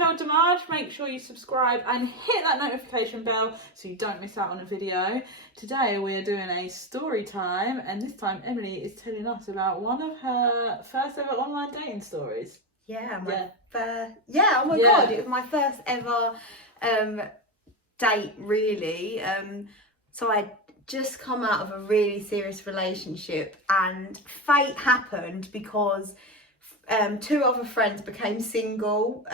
KELDommage. Make sure you subscribe and hit that notification bell so you don't miss out on a video. Today we are doing a story time, and this time Emily is telling us about one of her first ever online dating stories. Oh my god, it was my first ever date, really. So I'd just come out of a really serious relationship, and fate happened because two other friends became single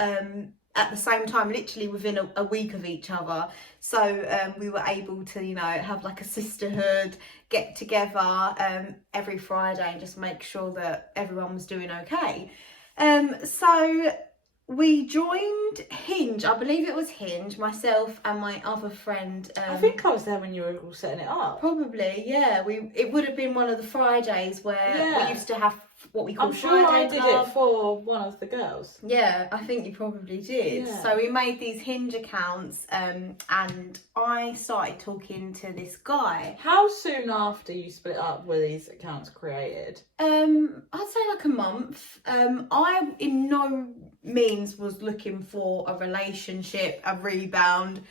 at the same time, literally within a week of each other. So we were able to, you know, have like a sisterhood, get together every Friday and just make sure that everyone was doing okay. So we joined Hinge. I believe it was Hinge, myself and my other friend. I think I was there when you were all setting it up. Probably, yeah. It would have been one of the Fridays where we used to have what we call Friday Club. I did it for one of the girls. Yeah, I think you probably did. Yeah. So we made these Hinge accounts, and I started talking to this guy. How soon after you split up were these accounts created? I'd say like a month. I in no means was looking for a relationship, a rebound.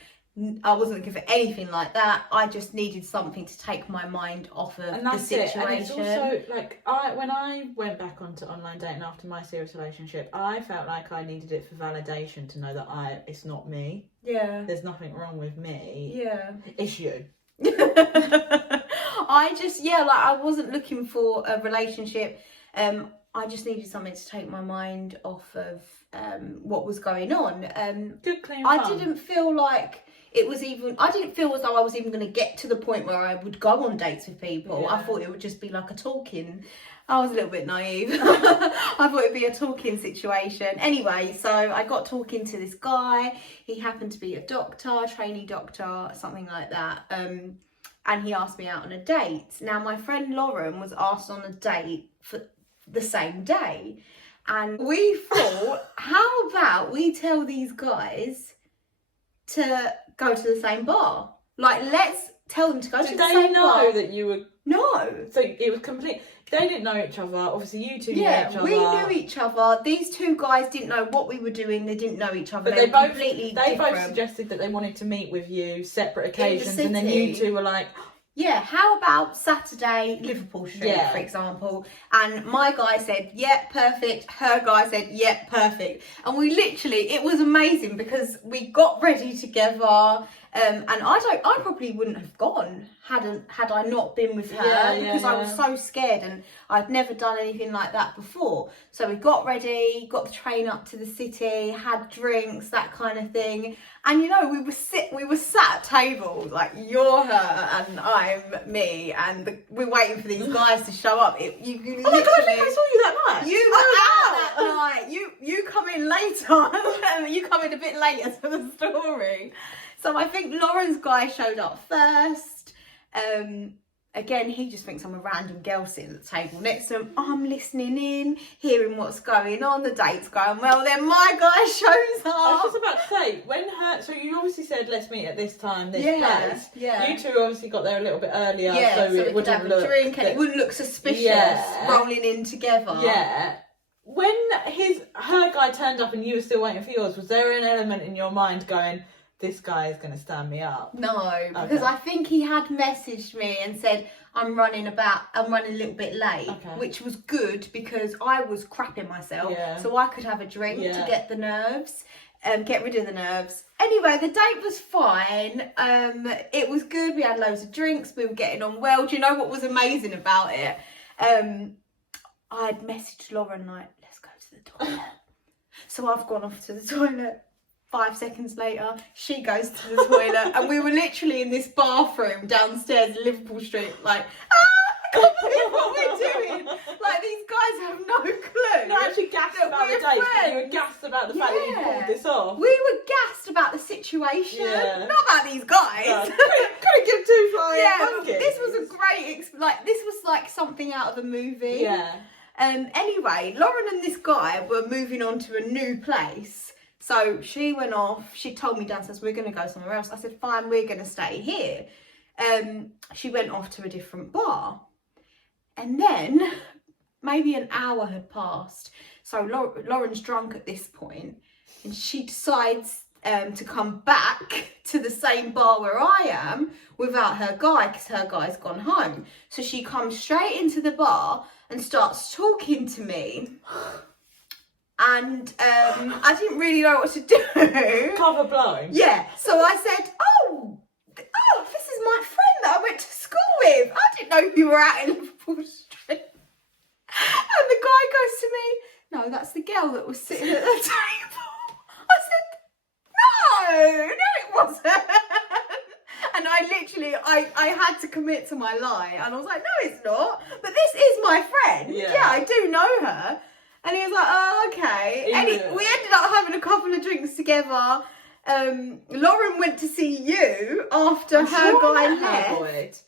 I wasn't looking for anything like that. I just needed something to take my mind off of the situation. And it's also like when I went back onto online dating after my serious relationship, I felt like I needed it for validation to know that it's not me. Yeah. There's nothing wrong with me. Yeah. It's you. I wasn't looking for a relationship. I just needed something to take my mind off of what was going on. Good, clean I fun. didn't feel like I didn't feel as though I was even going to get to the point where I would go on dates with people. Yeah. I thought it would just be like a talking. I was a little bit naive. I thought it'd be a talking situation. Anyway, so I got talking to this guy. He happened to be a doctor, trainee doctor, something like that. And he asked me out on a date. Now, my friend Lauren was asked on a date for the same day. And we thought, how about we tell these guys to go to the same bar? Like, let's tell them to go to the same bar. Did they know that you were... No. So it was complete... They didn't know each other. Obviously, you two knew each other. We knew each other. These two guys didn't know what we were doing. They didn't know each other. But they both suggested that they wanted to meet with you separate occasions, and then you two were like... Yeah, how about Saturday, Liverpool Street, for example? And my guy said, yep, perfect. Her guy said, yep, perfect. And we literally, it was amazing because we got ready together. And I probably wouldn't have gone had I not been with her because I was so scared and I'd never done anything like that before. So we got ready, got the train up to the city, had drinks, that kind of thing. And you know, we were sat at tables, like you're her and I'm me, and we're waiting for these guys to show up. Oh my god, I think I saw you that night. You were out that night. You come in later. You come in a bit later to the story. So I think Lauren's guy showed up first. Again, he just thinks I'm a random girl sitting at the table next to him. I'm listening in, hearing what's going on. The date's going well. Then my guy shows up. I was just about to say, so you obviously said, let's meet at this time, this place. Yeah. You two obviously got there a little bit earlier, so it wouldn't have a drink and it wouldn't look suspicious rolling in together. Yeah. When her guy turned up and you were still waiting for yours, was there an element in your mind going, this guy is going to stand me up? No, because I think he had messaged me and said, I'm running a little bit late, which was good because I was crapping myself. So I could have a drink to get the nerves, get rid of the nerves. Anyway, the date was fine. It was good. We had loads of drinks. We were getting on well. Do you know what was amazing about it? I had messaged Lauren like, let's go to the toilet. So I've gone off to the toilet. 5 seconds later, she goes to the toilet, and we were literally in this bathroom downstairs in Liverpool Street, like, I can't believe what we're doing. Like, these guys have no clue. Not actually gassed about the date, but you were gassed about the fact that you pulled this off. We were gassed about the situation, not about these guys. No, couldn't give two flying monkeys. This was a great, this was like something out of a movie. Yeah. Anyway, Lauren and this guy were moving on to a new place. So she went off, she told me downstairs, we're going to go somewhere else. I said, fine, we're going to stay here. She went off to a different bar. And then maybe an hour had passed. So Lauren's drunk at this point. and she decides to come back to the same bar where I am without her guy, because her guy's gone home. So she comes straight into the bar and starts talking to me. And I didn't really know what to do. Cover blown. Yeah. So I said, oh, this is my friend that I went to school with. I didn't know you were out in Liverpool Street. And the guy goes to me, no, that's the girl that was sitting at the table. I said, no, it wasn't. And I literally, I had to commit to my lie. And I was like, no, it's not. But this is my friend. Yeah, I do know her. And he was like, oh, okay. Yeah. And we ended up having a couple of drinks together. Lauren went to see you after her guy left.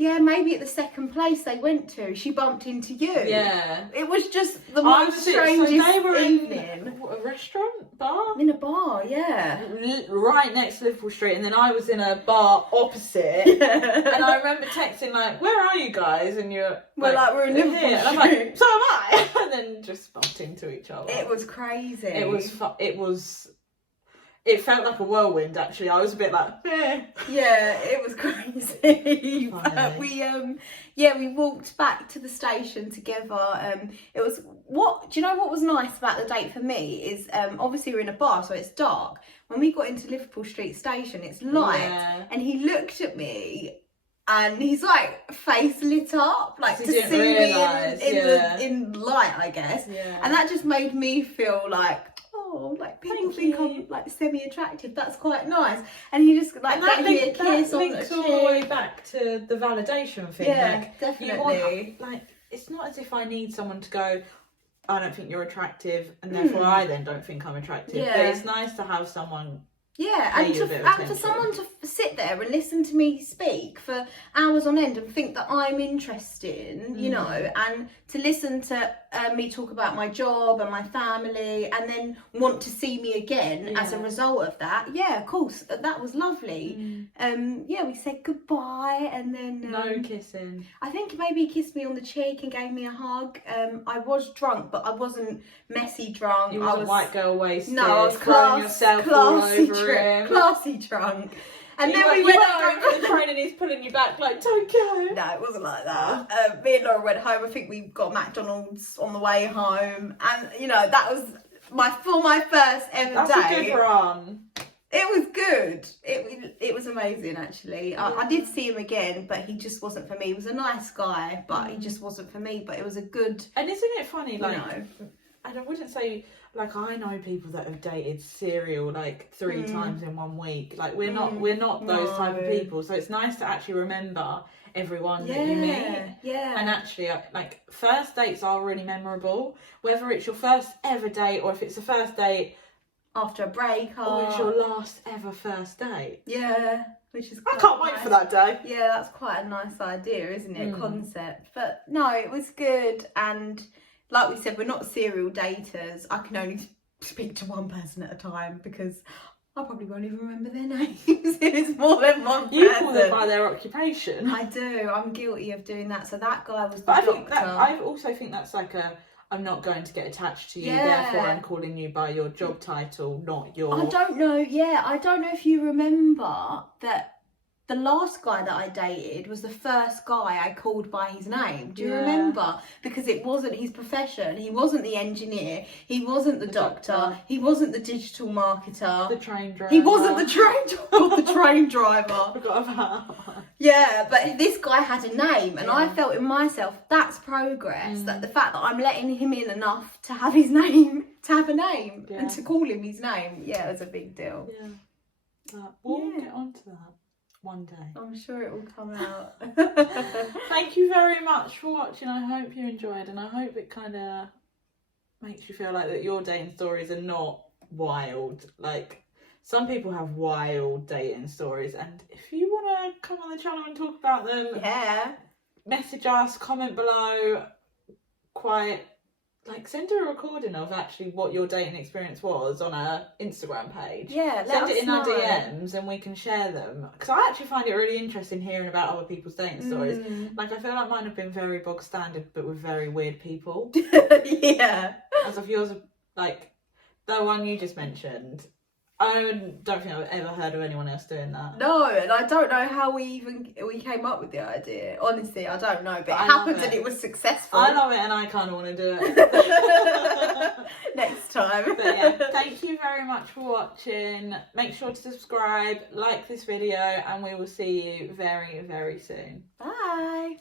Yeah, maybe at the second place they went to. She bumped into you. Yeah. It was just the most strangest evening. In a restaurant? Bar? In a bar, yeah. Right next to Liverpool Street, and then I was in a bar opposite. Yeah. And I remember texting like, where are you guys? And you're we're in Liverpool Street. And I'm like, so am I. And then just bumped into each other. It was crazy. It felt like a whirlwind, actually. I was a bit like, eh. Yeah, it was crazy. But we walked back to the station together. It was do you know what was nice about the date for me is obviously we're in a bar, so it's dark. When we got into Liverpool Street Station, it's light, and he looked at me. And he's like face lit up, like to see me in light, I guess. Yeah. And that just made me feel like, like people think I'm like semi-attractive. That's quite nice. And he just like gave me a kiss on the cheek. All the way back to the validation thing. Yeah, like, definitely. It's not as if I need someone to go, I don't think you're attractive, and therefore I then don't think I'm attractive. Yeah. But it's nice to have someone. Yeah, and for someone to sit there and listen to me speak for hours on end and think that I'm interesting, you know, and to listen to me talk about my job and my family and then want to see me again as a result of that. Yeah, of course, that was lovely. We said goodbye and then... no kissing. I think maybe he kissed me on the cheek and gave me a hug. I was drunk, but I wasn't messy drunk. You wasn't white girl wasted. No, I was classy drunk. And then we went home to the train and he's pulling you back like, don't go. No, it wasn't like that. Me and Laura went home. I think we got McDonald's on the way home. And, you know, that was my first ever day. That's a good run. It was good. It was amazing, actually. I did see him again, but he just wasn't for me. He was a nice guy, but he just wasn't for me. But it was a good... And isn't it funny, like... And I wouldn't say, like, I know people that have dated serial like 3 times in 1 week. Like, we're not those type of people. So it's nice to actually remember everyone that you meet. Yeah. And actually, like, first dates are really memorable. Whether it's your first ever date or if it's the first date after a breakup, or it's your last ever first date. Yeah. Which is I can't wait for that day. Yeah, that's quite a nice idea, isn't it? Concept. But no, it was good. And like we said, we're not serial daters. I can only speak to one person at a time because I probably won't even remember their names if it's more than one person. You call them by their occupation. I do. I'm guilty of doing that. So that guy was the doctor. I also think that's like I'm not going to get attached to you, therefore I'm calling you by your job title, not your... I don't know if you remember that the last guy that I dated was the first guy I called by his name. Do you remember? Because it wasn't his profession. He wasn't the engineer. He wasn't the doctor. He wasn't the digital marketer. The train driver. He wasn't the train driver. Forgot about that. Yeah, but this guy had a name, and I felt in myself, that's progress. That the fact that I'm letting him in enough to have his name, to have a name, and to call him his name, it was a big deal. Yeah. We'll get onto that one day. I'm sure it will come out. Thank you very much for watching. I hope you enjoyed, and I hope it kind of makes you feel like that your dating stories are not wild. Like, some people have wild dating stories, and if you want to come on the channel and talk about them, message us, comment below, send a recording of actually what your dating experience was on our Instagram page. Yeah, send it in our DMs and we can share them. Because I actually find it really interesting hearing about other people's dating stories. Like, I feel like mine have been very bog standard, but with very weird people. Yeah. As of yours, like, the one you just mentioned, I don't think I've ever heard of anyone else doing that. No, and I don't know how we came up with the idea. Honestly, I don't know, but it happened and it was successful. I love it, and I kind of want to do it next time. But yeah, thank you very much for watching. Make sure to subscribe, like this video, and we will see you very, very soon. Bye.